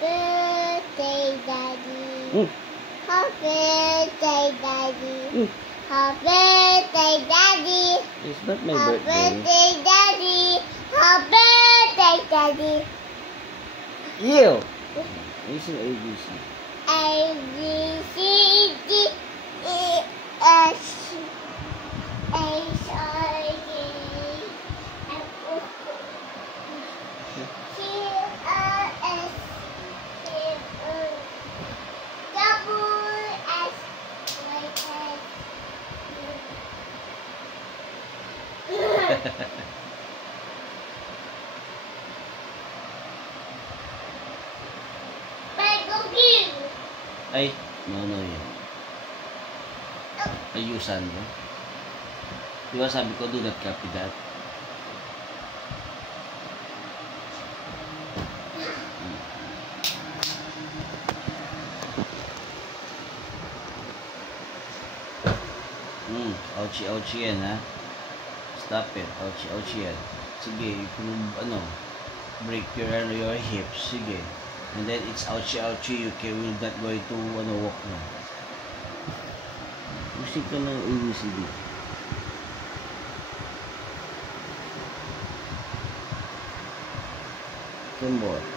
birthday, Daddy. Mm. Happy birthday, Daddy. Happy birthday, Daddy. It's not my Happy birthday. birthday, Daddy. Happy birthday, Daddy. Ew! It's an ABC. A, B, C, D, E, F, H, I, J, F, O, Q, R, S, T, U, double S, Y, S. Ay, no yan. Ayusan mo. Di ba sabi ko, do not copy that. Ouchie, ouchie yan, ha? Stop it. Ouchie, ouchie yan. Sige, kung ano, break your hips. Sige. And then it's ouchie, ouchie. You will not going to walk na. Musik ka ng ABCD. Kimbo.